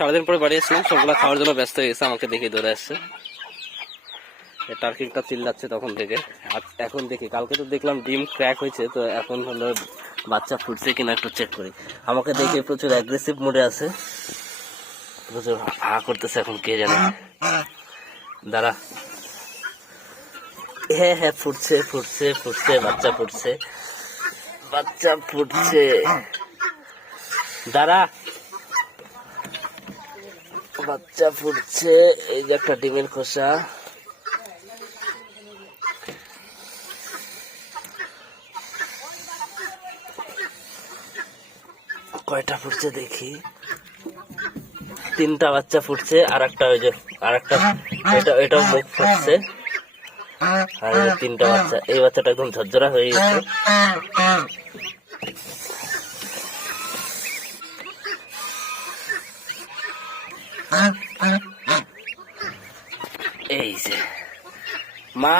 সারাদিন পরে বাড়ি আসলাম, সবগুলো খাওয়ার জন্য ব্যস্ত হয়ে গেছে, আমাকে দেখে দৌড়ে আসছে। টার্কিটা চিল্লাচ্ছে তখন থেকে। এখন দেখি, কালকে তো দেখলাম ডিম ক্র্যাক হয়েছে, তো এখন হলো বাচ্চা ফুটছে কিনা একটু চেক করি। আমাকে দেখে প্রচুর অ্যাগ্রেসিভ মুডে আছে, প্রচুর হা করতেছে, এখন কে জানে। দাঁড়া, হ্যাঁ হ্যাঁ ফুটছে ফুটছে ফুটছে, বাচ্চা ফুটছে, বাচ্চা ফুটছে। দাঁড়া, বাচ্চা ফুটছে। এই যে একটা ডিমের খোসা, কয়টা ফুটছে দেখি। 3টা বাচ্চা ফুটছে, আর একটা ওই যে আর একটা এটাও মুখ ফুটছে, আর 3টা বাচ্চা। এই বাচ্চাটা একদম ঝরঝরা হয়ে গেছে। এই যে মা,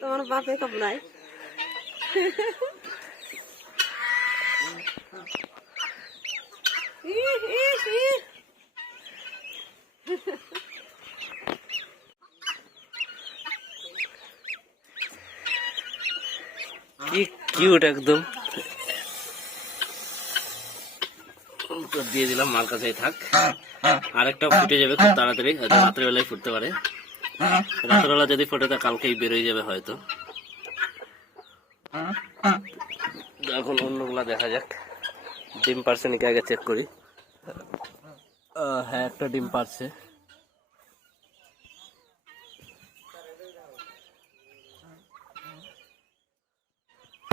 তোমার বাপে কব নাই। কি কিউট একদম। তো দিয়ে দিলাম, মার কাছেই থাক। আরেকটা ফুটে যাবে খুব তাড়াতাড়ি, হয়তো রাত্রেবেলায় ফুটতে পারে। রাত্রেবেলা যদি ফুটে তা কালকেই বেরোয় যাবে হয়তো। এখন অন্যগুলা দেখা যাক। ডিম পারছে নাকি আগে চেক করি। হ্যাঁ, একটা ডিম পারছে।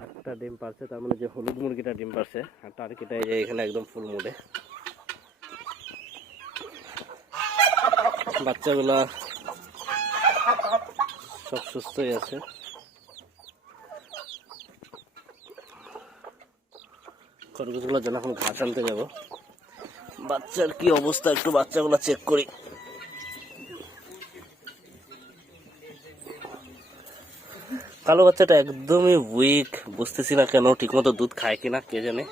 একটা ডিম পারছে, তার মানে যে হলুদ মুরগিটা ডিম পারছে, আর টার্কিটা এই যে এখানে একদম ফুল মুডে। বাচ্চাগুলা সব সুস্থই আছে। খরগোশগুলোর জন্য এখন ঘাস আনতে যাব। বাচ্চার কি অবস্থা একটু বাচ্চাগুলো চেক করি। কালো বাচ্চাটা একদমই উইক, বুঝতেছি না কেন, ঠিক মতো দুধ খায় কিনা কে জানে।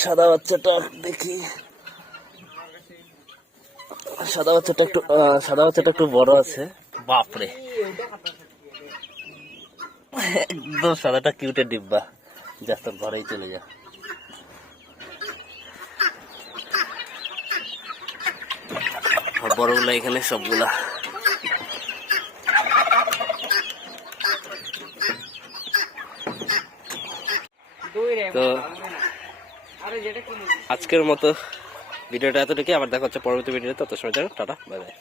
সাদা বাচ্চাটা দেখি, সাদা বাচ্চাটা একটু বড় আছে। বাপরে, একদম সাদাটা কিউটের ডিব্বা। যা, তোর ঘরেই চলে যা। বড়গুলা এখানে সবগুলা। তো আজকের মতো ভিডিওটা এতটুকু। আবার দেখা হচ্ছে পরবর্তী ভিডিওতে। তত সময় টাটা, বাই বাই।